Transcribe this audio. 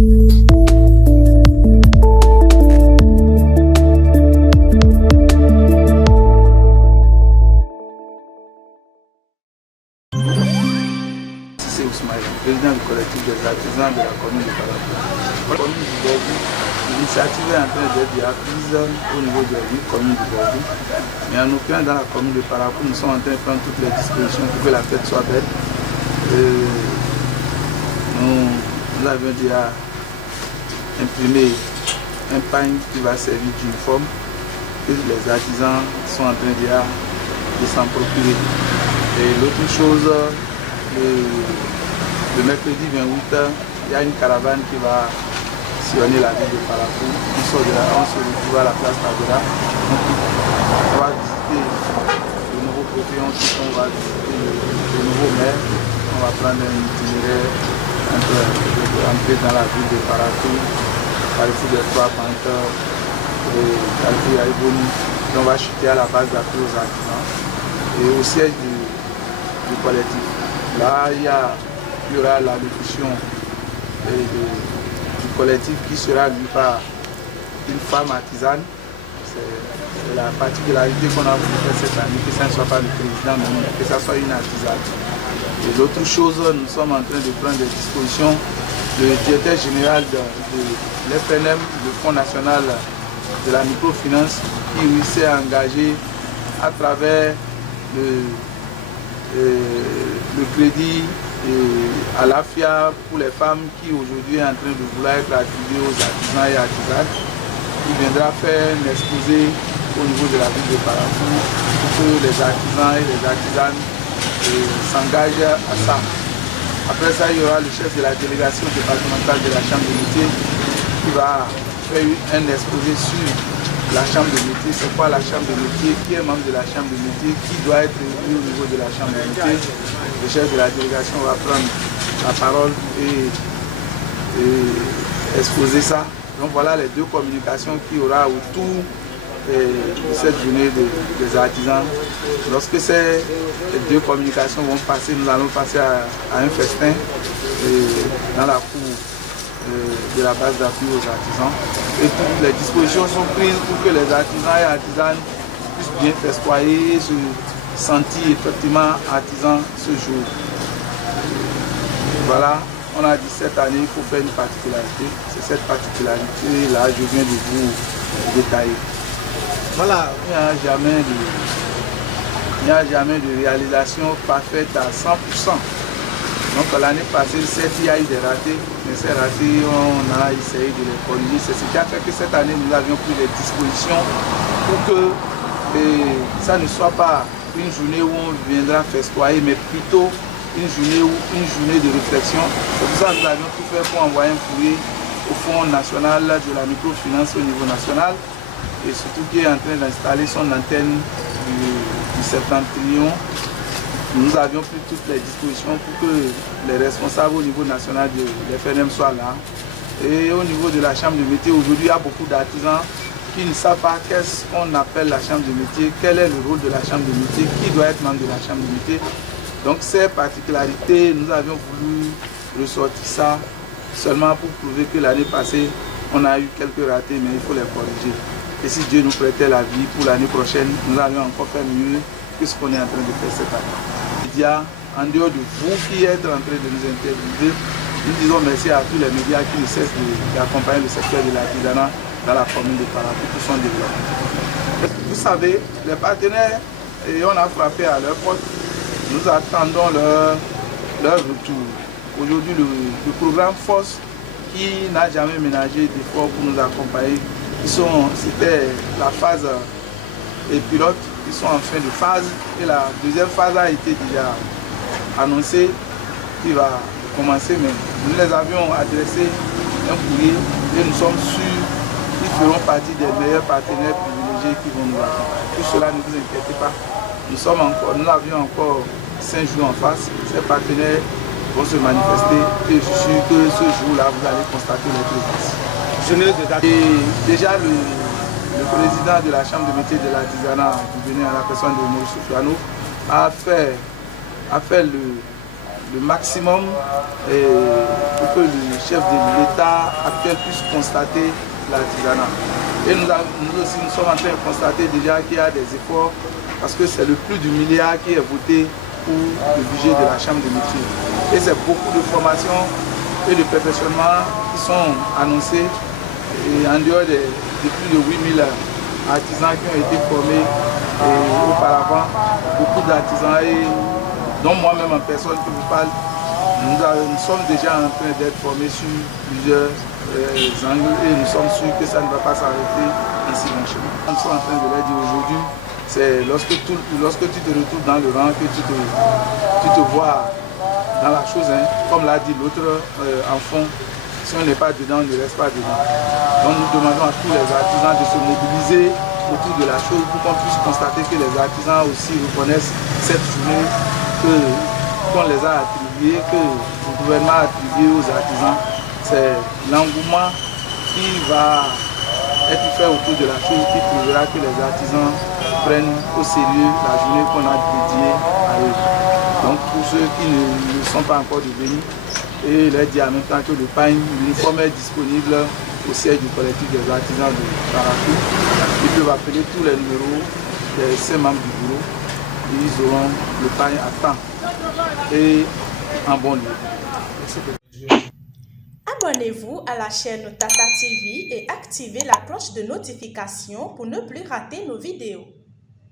C'est Ousmane, président du collectif des artisans de la commune de Parapou. La commune du Bordeaux, l'initiative est en train d'être prise au niveau de la commune du Bordeaux. Mais en aucun dans la commune de Parapou, nous sommes en train de prendre toutes les dispositions pour que la fête soit belle. Nous avons déjà imprimé un pagne qui va servir d'uniforme que les artisans sont en train déjà de s'en procurer. Et l'autre chose, le mercredi 28, il y a une caravane qui va sillonner la ville de Parapou. On se retrouve à la place Tabera. On va visiter le nouveau préfet, on va visiter le nouveau maire. On va prendre un itinéraire entrer dans la ville de Parapou, Carrefour des Trois Panteurs et Carrefour Yaïboni. On va chuter à la base d'appui aux artisans et au siège du collectif. Là, il y aura la diffusion du collectif qui sera lu par une femme artisane. C'est la particularité qu'on a voulu faire cette année, que ça ne soit pas le président, mais que ça soit une artisane. Et l'autre chose, nous sommes en train de prendre des dispositions. Le directeur général de l'FNM, le Fonds national de la microfinance, qui s'est engagé à travers le crédit à l'AFIA pour les femmes qui aujourd'hui est en train de vouloir être attribuées aux artisans et artisanes. Il viendra faire un exposé au niveau de la ville de Parapou pour que les artisans et les artisanes s'engagent à ça. Après ça, il y aura le chef de la délégation départementale de la Chambre de métier qui va faire un exposé sur la Chambre de métier. C'est quoi la Chambre de métier? Qui est membre de la Chambre de métier? Qui doit être élu au niveau de la Chambre de métier? Le chef de la délégation va prendre la parole et exposer ça. Donc voilà les deux communications qu'il y aura autour de cette journée des artisans. Lorsque ces deux communications vont passer, nous allons passer à un festin dans la cour de la base d'appui aux artisans. Et toutes les dispositions sont prises pour que les artisans et artisanes puissent bien festoyer et se sentir effectivement artisans ce jour. Voilà, on a dit cette année, il faut faire une particularité. C'est cette particularité-là, je viens de vous détailler. Voilà, il n'y a jamais de réalisation parfaite à 100%. Donc l'année passée, certes, il y a eu des ratés, mais ces ratés, on a essayé de les corriger. C'est ce qui a fait que cette année, nous avions pris des dispositions pour que ça ne soit pas une journée où on viendra festoyer, mais plutôt une journée de réflexion. C'est pour ça que nous avions tout fait pour envoyer un courrier au Fonds national de la microfinance au niveau national, et surtout qui est en train d'installer son antenne du septentrion. Nous avions pris toutes les dispositions pour que les responsables au niveau national de l'FNM soient là. Et au niveau de la chambre de métier, aujourd'hui, il y a beaucoup d'artisans qui ne savent pas qu'est-ce qu'on appelle la chambre de métier, quel est le rôle de la chambre de métier, qui doit être membre de la chambre de métier. Donc ces particularités, nous avions voulu ressortir ça seulement pour prouver que l'année passée, on a eu quelques ratés, mais il faut les corriger. Et si Dieu nous prêtait la vie pour l'année prochaine, nous allions encore faire mieux que ce qu'on est en train de faire cette année. Médias, en dehors de vous qui êtes en train de nous interviewer, nous disons merci à tous les médias qui ne cessent d'accompagner le secteur de l'artisanat dans la commune de Parapou pour son développement. Vous savez, les partenaires, et on a frappé à leur porte, nous attendons leur retour. Aujourd'hui, le programme Force, qui n'a jamais ménagé d'efforts pour nous accompagner, c'était la phase pilote, ils sont en fin de phase, et la deuxième phase a été déjà annoncée, qui va commencer, mais nous les avions adressé un courrier et nous sommes sûrs qu'ils feront partie des meilleurs partenaires privilégiés qui vont nous accompagner. Tout cela, ne vous inquiétez pas, nous avions encore 5 jours en face, ces partenaires vont se manifester et je suis sûr que ce jour-là, vous allez constater les présences. Et déjà, le président de la Chambre de métier de l'artisanat du Bénin, à la personne de Maurice Soufiano, a fait le maximum pour que le chef de l'État actuel puisse constater l'artisanat. Et nous aussi, nous sommes en train de constater déjà qu'il y a des efforts parce que c'est le plus du milliard qui est voté pour le budget de la Chambre de métiers. Et c'est beaucoup de formations et de perfectionnements qui sont annoncés. Et en dehors de plus de 8000 artisans qui ont été formés auparavant, beaucoup d'artisans, dont moi-même en personne qui vous parle, nous sommes déjà en train d'être formés sur plusieurs angles et nous sommes sûrs que ça ne va pas s'arrêter ainsi dans le chemin. Nous sommes en train de leur dire aujourd'hui, c'est lorsque tu te retrouves dans le rang que tu te vois dans la chose, hein. Comme l'a dit l'autre en fond, si on n'est pas dedans, on ne reste pas dedans. Donc nous demandons à tous les artisans de se mobiliser autour de la chose pour qu'on puisse constater que les artisans aussi reconnaissent cette journée qu'on les a attribués, que le gouvernement a attribué aux artisans. C'est l'engouement qui va être fait autour de la chose qui prouvera que les artisans prennent au sérieux la journée qu'on a dédiée à eux. Donc pour ceux qui ne sont pas encore devenus, et il est dit en même temps que le pain, l'uniforme est disponible au siège du collectif des artisans de Parakou. Ils peuvent appeler tous les numéros des 5 membres du bureau. Et ils auront le pain à temps et en bon lieu. Abonnez-vous à la chaîne Tata TV et activez la cloche de notification pour ne plus rater nos vidéos.